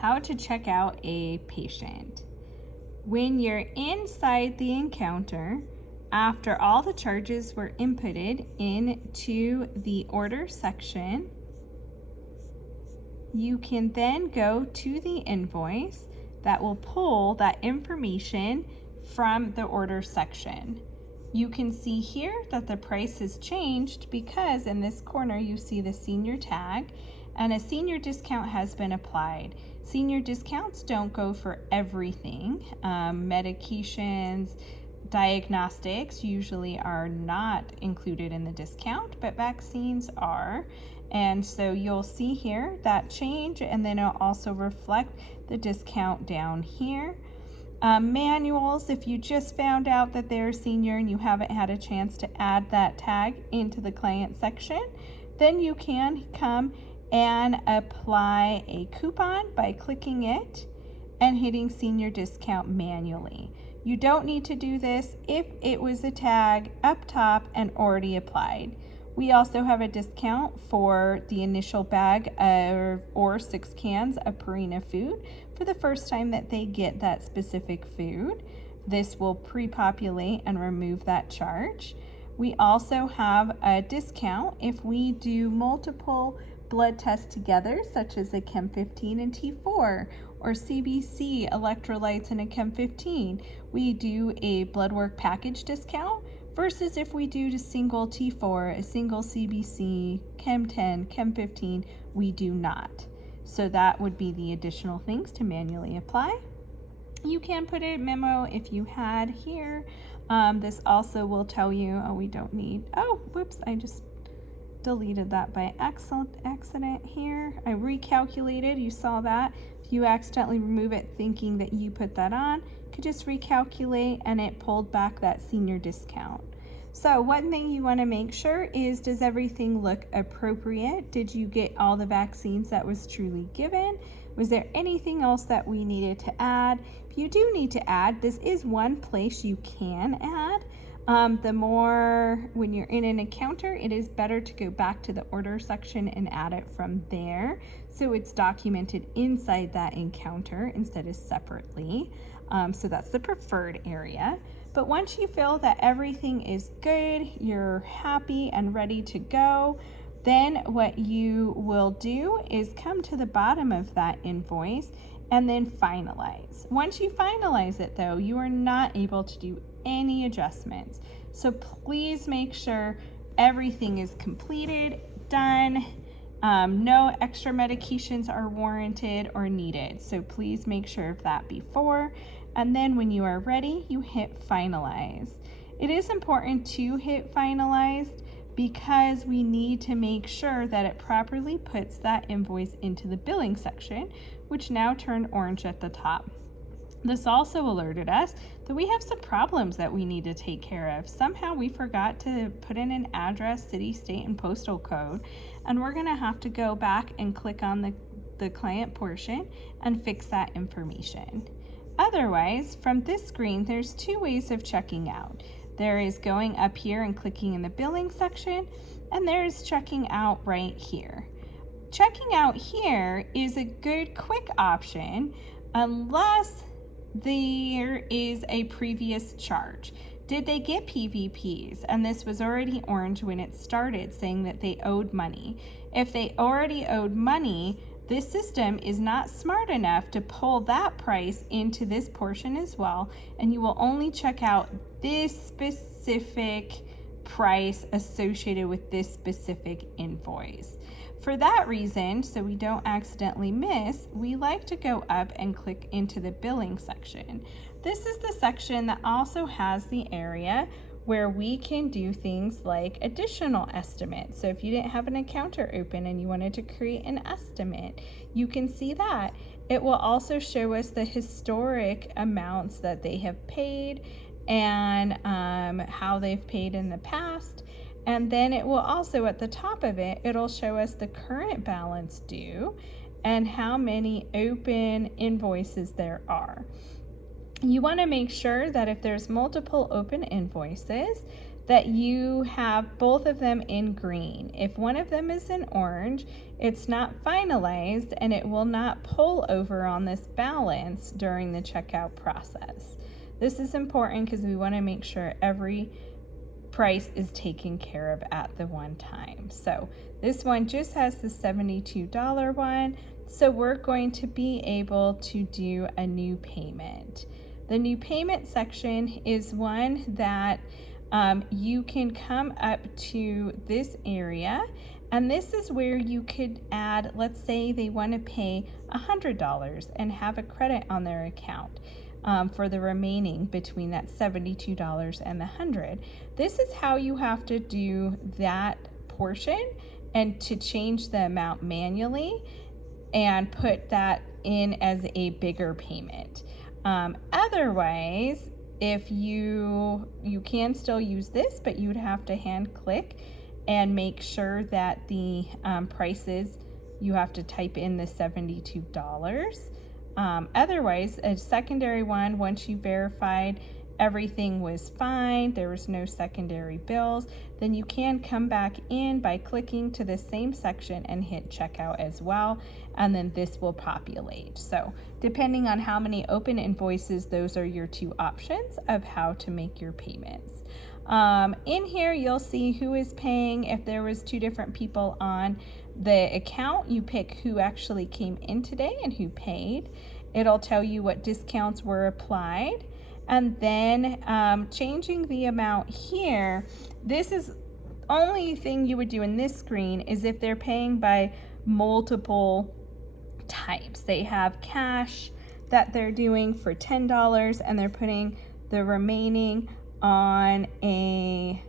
how to check out a patient. When you're inside the encounter, after all the charges were inputted into the order section, you can then go to the invoice that will pull that information from the order section. You can see here that the price has changed because in this corner you see the senior tag and a senior discount has been applied. Senior discounts don't go for everything. Medications, diagnostics usually are not included in the discount, but vaccines are. And so you'll see here that change, and then it'll also reflect the discount down here. Manuals, if you just found out that they're a senior and you haven't had a chance to add that tag into the client section, then you can come and apply a coupon by clicking it and hitting senior discount manually. You don't need to do this if it was a tag up top and already applied. We also have a discount for the initial bag or 6 cans of Purina food for the first time that they get that specific food. This will pre-populate and remove that charge. We also have a discount if we do multiple blood tests together, such as a Chem 15 and T4, or CBC, electrolytes, and a Chem 15. We do a blood work package discount versus if we do a single T4, a single CBC, Chem 10, Chem 15, we do not. So that would be the additional things to manually apply. You can put a memo if you had here. This also will tell you, we don't need, whoops, I just deleted that by accident here. I recalculated, you saw that. If you accidentally remove it thinking that you put that on, you could just recalculate and it pulled back that senior discount. So one thing you want to make sure is, does everything look appropriate? Did you get all the vaccines that was truly given? Was there anything else that we needed to add? If you do need to add, this is one place you can add. When you're in an encounter, it is better to go back to the order section and add it from there. So it's documented inside that encounter instead of separately. So that's the preferred area. But once you feel that everything is good, you're happy and ready to go, then what you will do is come to the bottom of that invoice and then finalize. Once you finalize it though, you are not able to do any adjustments. So please make sure everything is completed, done. No extra medications are warranted or needed. So please make sure of that before. And then when you are ready, you hit finalize. It is important to hit finalize because we need to make sure that it properly puts that invoice into the billing section, which now turned orange at the top. This also alerted us that we have some problems that we need to take care of. Somehow we forgot to put in an address, city, state, and postal code, and we're gonna have to go back and click on the client portion and fix that information. Otherwise, from this screen, there's 2 ways of checking out. There is going up here and clicking in the billing section, and there's checking out right here. Checking out here is a good quick option unless there is a previous charge. Did they get PVPs? And this was already orange when it started, saying that they owed money. If they already owed money, this system is not smart enough to pull that price into this portion as well, and you will only check out this specific price associated with this specific invoice. For that reason, so we don't accidentally miss, we like to go up and click into the billing section. This is the section that also has the area where we can do things like additional estimates. So if you didn't have an encounter open and you wanted to create an estimate, you can see that. It will also show us the historic amounts that they have paid and how they've paid in the past. And then it will also, at the top of it, it'll show us the current balance due and how many open invoices there are. You want to make sure that if there's multiple open invoices, that you have both of them in green. If one of them is in orange, it's not finalized and it will not pull over on this balance during the checkout process. This is important because we want to make sure every price is taken care of at the one time. So this one just has the $72 one, so we're going to be able to do a new payment. The new payment section is one that you can come up to this area, and this is where you could add, let's say they want to pay $100 and have a credit on their account for the remaining between that $72 and the $100. This is how you have to do that portion, and to change the amount manually and put that in as a bigger payment. Otherwise, if you can still use this, but you would have to hand click and make sure that the prices, you have to type in the $72. Otherwise, a secondary one, once you verified everything was fine, there was no secondary bills, then you can come back in by clicking to the same section and hit checkout as well, and then this will populate. So depending on how many open invoices, those are your two options of how to make your payments. In here, you'll see who is paying. If there was two different people on the account, you pick who actually came in today and who paid. It'll tell you what discounts were applied. And then changing the amount here, this is only thing you would do in this screen is if they're paying by multiple types. They have cash that they're doing for $10 and they're putting the remaining on a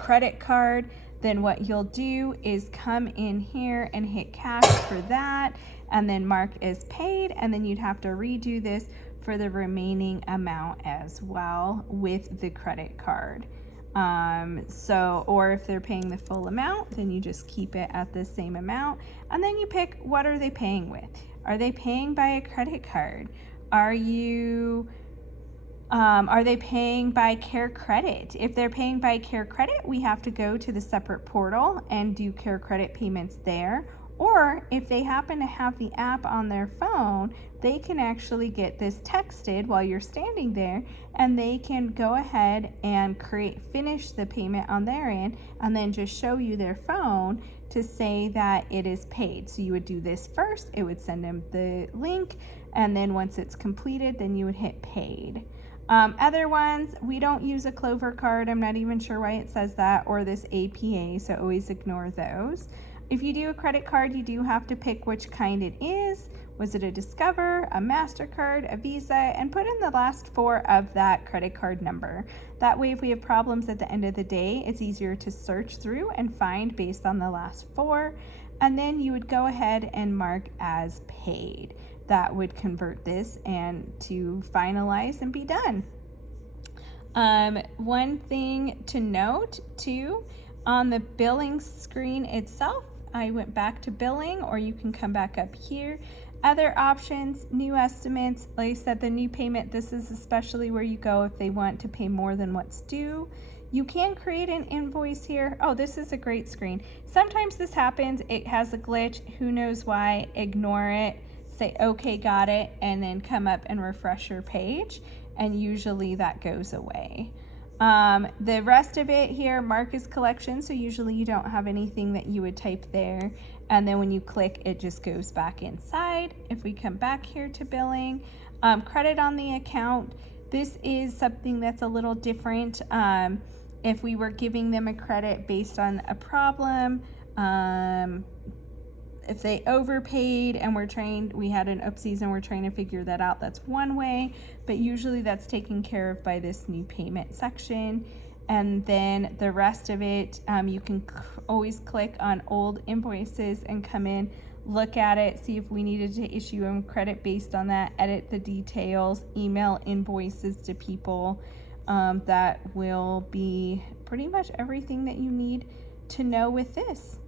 credit card. Then what you'll do is come in here and hit cash for that and then mark as paid, and then you'd have to redo this for the remaining amount as well with the credit card. Or if they're paying the full amount, then you just keep it at the same amount, and then you pick what are they paying with. Are they paying by a credit card? Are they paying by Care Credit? If they're paying by Care Credit, we have to go to the separate portal and do Care Credit payments there. Or if they happen to have the app on their phone, they can actually get this texted while you're standing there, and they can go ahead and finish the payment on their end and then just show you their phone to say that it is paid. So you would do this first, it would send them the link, and then once it's completed, then you would hit paid. Other ones, we don't use a Clover card. I'm not even sure why it says that, or this APA, so always ignore those. If you do a credit card, you do have to pick which kind it is. Was it a Discover, a MasterCard, a Visa, and put in the last four of that credit card number. That way, if we have problems at the end of the day, it's easier to search through and find based on the last four. And then you would go ahead and mark as paid. That would convert this and to finalize and be done. One thing to note too, on the billing screen itself, I went back to billing, or you can come back up here. Other options, new estimates, like I said, the new payment, this is especially where you go if they want to pay more than what's due. You can create an invoice here. Oh, this is a great screen. Sometimes this happens, it has a glitch, who knows why, ignore it, say, okay, got it, and then come up and refresh your page, and usually that goes away. The rest of it here, mark as collection, so usually you don't have anything that you would type there, and then when you click, it just goes back inside. If we come back here to billing, credit on the account, this is something that's a little different. If we were giving them a credit based on a problem, if they overpaid and we had an oopsies and we're trying to figure that out, that's one way, but usually that's taken care of by this new payment section. And then the rest of it, you can always click on old invoices and come in, look at it, see if we needed to issue them credit based on that, edit the details, email invoices to people. That will be pretty much everything that you need to know with this.